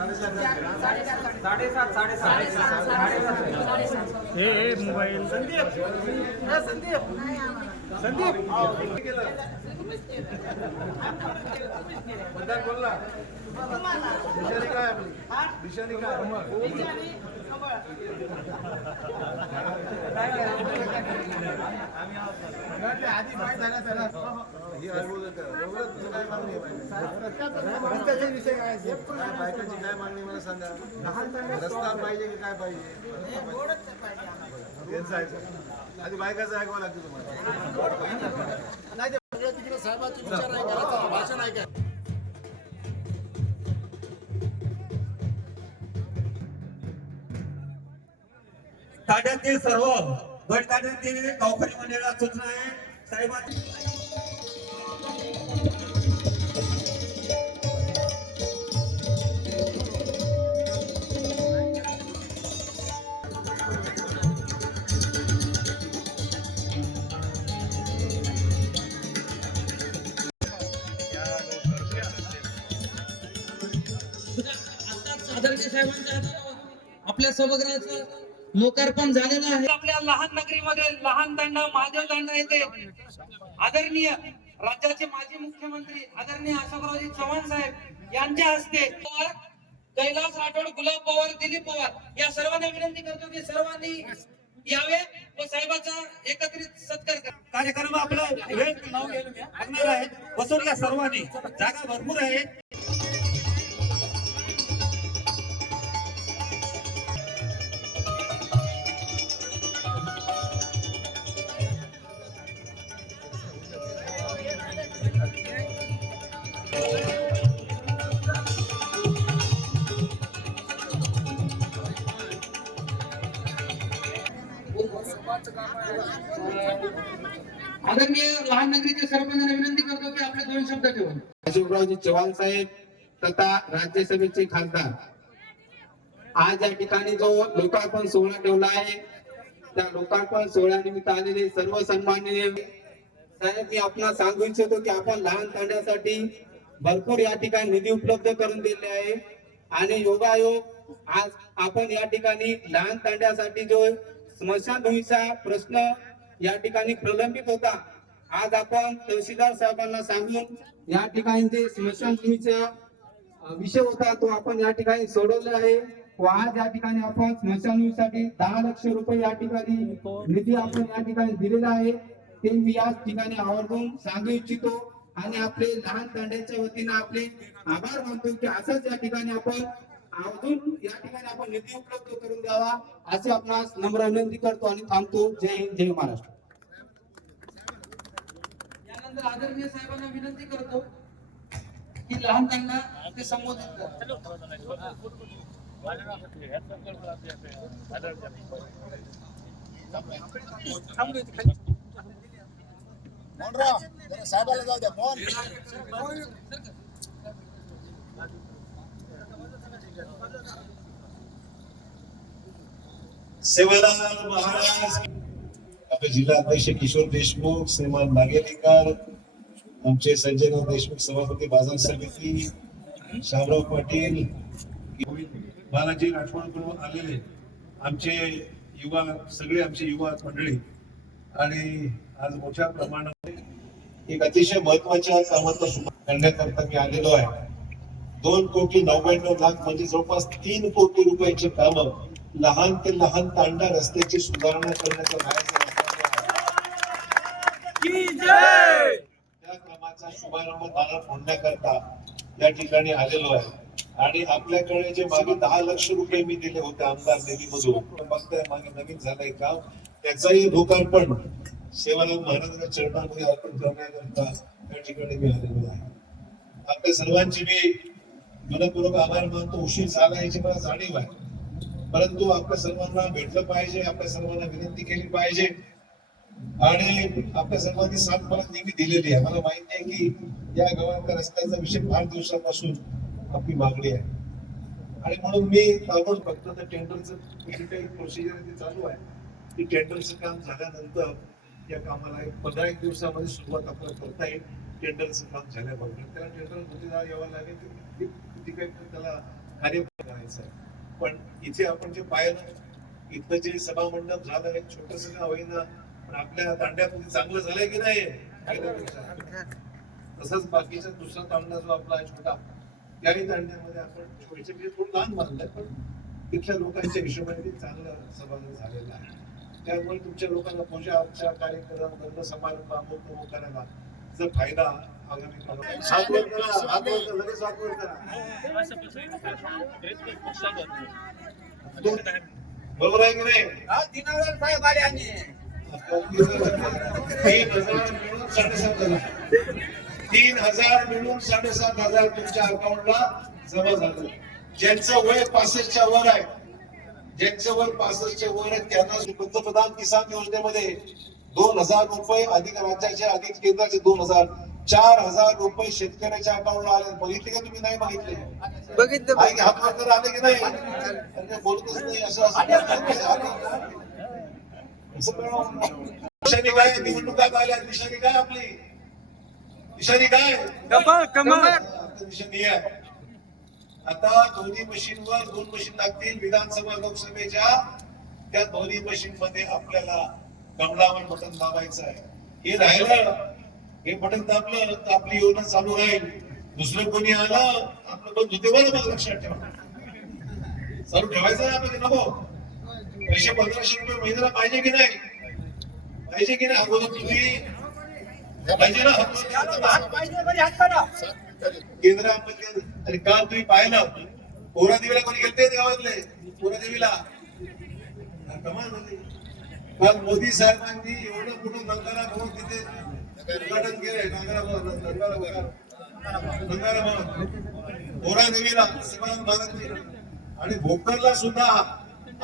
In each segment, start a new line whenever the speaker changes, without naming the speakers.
साडेसात साडेसात साडेसात
हे हे मोबाईल
मतदान बोलला निशाणी काय आपली निशाणी काय ही आज बोलत रस्त्याचे विषय काय आहेत? काय बायकांची काय मागणी मला सांगा? रस्ता पाहिजे की काय पाहिजे? त्यांचं ऐका. आधी बायकाचं ऐकावं लागतं तुम्हाला. नाही ते सगळं तिकडे साहेबाचे विचार ऐका भाषण ऐका
ताट्यातील सर्व गट ताट्यातील गावकरी मंडळाला सूचना आहे. साहेबांची
आदरणीय साहेबांच्या हातावर आपल्या सभागृहाचं लोकार्पण झालेलं आहे. आपल्या लहान नगरीमध्ये लहान तांडा महादेव तांडा येथे आदरणीय राज्याचे माजी मुख्यमंत्री आदरणीय अशोकरावजी चव्हाण साहेब यांच्या हस्ते कैलास राठोड गुलाब पवार दिलीप पवार या सर्वांना विनंती करतो की सर्वांनी यावे व साहेबाचा एकत्रित सत्कार करा.
कार्यक्रम आपलं वेळ नाव लागणार आहे बसून घ्या सर्वांनी. जागा भरपूर आहे.
आदरणीय लहान नगरीच्या सरपंचांना विनंती करतो की आपले दोन शब्द ठेवून.
अशोकरावजी चव्हाण साहेब तथा राज्यसभेचे खासदार. आज या ठिकाणी जो लोकार्पण सोहळा ठेवला आहे त्या लोकार्पण सोहळ्यानिमित्त आलेले सर्व सन्माननीय साहेब मी आपण सांगू इच्छितो की आपण लहान तांड्यासाठी भरपूर या ठिकाणी निधी उपलब्ध करून दिले आहे. आणि योगायोग आज आपण या ठिकाणी लहान तांड्यासाठी जो स्मशानभूमीचा प्रश्न या ठिकाणी प्रलंबित होता आज आपण तहसीलदार साहेबांना सांगून या ठिकाणी जे स्मशानभूमीचा विषय होता तो आपण या ठिकाणी सोडवला आहे. व आज या ठिकाणी आपण स्मशानभूमीसाठी दहा लक्ष रुपये या ठिकाणी निधी आपण या ठिकाणी दिलेला आहे. ते मी या ठिकाणी आवर्जून सांगू इच्छितो. आणि आपले लहान तांड्याच्या वतीने आपले आभार मानतो की असंच या ठिकाणी आपण अजून या ठिकाणी आपण निधी उपलब्ध करून द्यावा असे आपणास नम्र विनंती करतो आणि थांबतो. जय हिंद जय महाराष्ट्र.
यानंतर आदरणीय साहेबांना विनंती करतो की लहान त्यांना ते संबोधित करा.
जिल्हा अध्यक्ष किशोर देशमुख, श्रीमान नागेलीकर, आमचे संजयराव देशमुख सभापती बाज़ार समिती, शामराव पाटील, बालाजी राठोडकडून आमचे युवा, सगळे आमचे युवा आणि आज मोठ्या प्रमाणात एक अतिशय महत्त्वाच्या कामाचा सुरुवात करण्याकरता मी आलेलो आहे. दोन कोटी नव्याण्णव लाख म्हणजे जवळपास तीन कोटी रुपयाचे काम लहान ते लहान तांडा रस्त्याची सुधारणा करण्याचा. त्या कामाचा शुभारंभ मला फोडण्याकरता या ठिकाणी आलेलो आहे. आणि आपल्याकडे जे मागे दहा लक्ष रुपये मी दिले होते आमदार निधीमधून बघताय मागे नवीन झालंय काम. त्याचाही लोकार्पण सेवा महाराजांच्या चरणामध्ये अर्पण करण्याकरता या ठिकाणी मी आलेलो आहे. आपल्या सर्वांची मी मनपूर्वक आभार मानतो. उशीर झाला याची मला जाणीव आहे. परंतु आपल्या सर्वांना भेटलं पाहिजे आपल्या सर्वांना विनंती केली पाहिजे. आणि आपल्या सर्वांनी साथ मला नेहमी दिलेली आहे. मला माहिती आहे की या गावातल्या रस्त्याचा विषय फार दिवसापासून आपली मागणी आहे. आणि म्हणून मी ताबड फक्त त्या टेंडरचं काही प्रोसिजर आहे चालू आहे. की टेंडरचं काम झाल्यानंतर या कामाला एक पंधरा एक दिवसामध्ये सुरुवात आपल्याला करता येईल. टेंडरचं काम झाल्याबरोबर त्याला टेंडरमध्ये यावं लागेल ते किती काही त्याला कार्य करायचं आहे. पण इथे आपण जे पाहिलं इथलं जे सभा मंडप झालं एक छोटस का होईना पण आपल्या तांड्यामध्ये चांगलं झालंय की नाही? तसंच बाकीचा दुसरा तांडा जो आपला आहे छोटा त्याही तांड्यामध्ये आपण छोटे म्हणजे थोडं लहान बांधलंय पण तिथल्या लोकांच्या हिशोबाने चांगलं सभा झालेलं आहे. त्यामुळे तुमच्या लोकांना पूजा अर्चा कार्यक्रम लग्न समारंभ अमुक करायला जर फायदा आगामी वर करा वर करा लगेच वर करा. बरोबर आहे की नाही?
दिनावर साहेब आले आणि
तीन हजार मिळून साडेसात हजार. तीन हजार मिळून साडेसात हजार तुमच्या अकाउंटला जमा झालं. ज्यांचं वय पासष्टच्या वर आहे ज्यांचं वय पासष्टच्या वर त्यांना पंतप्रधान किसान योजनेमध्ये दोन हजार रुपये अधिक राज्याचे अधिक केंद्राचे दोन हजार चार हजार रुपये शेतकऱ्याच्या अकाउंटला आले. बघितले का तुम्ही? नाही बघितले.
बघितलं
आले की नाही? बोलतच नाही असं काय? निवडणुकात आल्या निशाणी काय आपली? निशाणी काय?
कमळ कमळ
आहे. आता दोन्ही मशीनवर दोन मशीन लागतील विधानसभा लोकसभेच्या. त्या दोन्ही मशीन मध्ये आपल्याला कमलावर बटन दाबायचं आहे. हे राहिलं हे बटन दाबलं तर आपली योजना चालू राहील. दुसरं कोणी आलं आपलं बंद होते बरं मग लक्षात ठेवा. चालू ठेवायचं आहे आपल्याला नको. पैसे पंधराशे रुपये महिन्याला पाहिजे की नाही? पाहिजे की नाही? अगोदर तुम्ही पाहिजे ना. केंद्रामध्ये आणि काल तुम्ही पाहिलं पोरादेवीला कोणी गेलते गावातले? पोरादेवीला कमाल झाली काल मोदी साहेबांनी एवढं कुठून बंगारा भवन तिथे उद्घाटन केलंय बंगारा भवन बंगारा भवन. बंगारा भवन. पोरा देवीला समाधान आणि भोकरला सुद्धा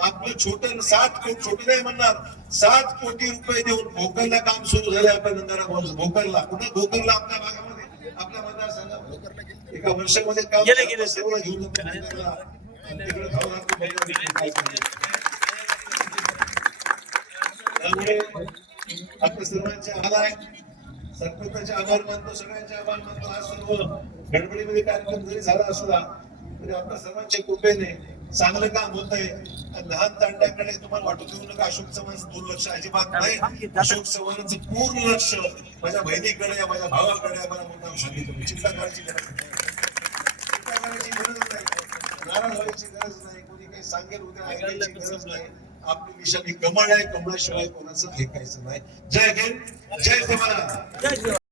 आपलं छोट सात कोटी छोटे नाही म्हणणार सात कोटी रुपये देऊन भोकरला काम सुरू झालं आपल्या बंगारा भवन भोकरला. कुठं? भोकरला आपल्या भागामध्ये. आपल्या मतदारसंघात भोकरला एका वर्षामध्ये काम घेऊन. त्यामुळे आपल्या सर्वांचे आभार. सरपंचाचे आभार मानतो सगळ्यांचे आभार मानतो. हा सर्व गडबडीमध्ये कार्यक्रम जरी झाला असला तरी आपल्या सर्वांच्या कृपेने चांगलं काम होत आहे. लहान तांड्याकडे तुम्हाला वाटू देऊ नका. अशोक चव्हाणचं दुर्लक्ष अजिबात नाही. अशोक चव्हाणांचं पूर्ण लक्ष माझ्या बहिणीकडे माझ्या भावाकडे आहे, मला मोठा विषय तुम्ही चिंता करायची गरज नाही गरज नाही नाराज व्हायची गरज नाही. कोणी काही सांगेल उद्या ऐकायची गरज नाही. आपली निशाणी कमळ आहे कमळाशिवाय कोणाचं ऐकायचं नाही. जय हिंद. जय जवान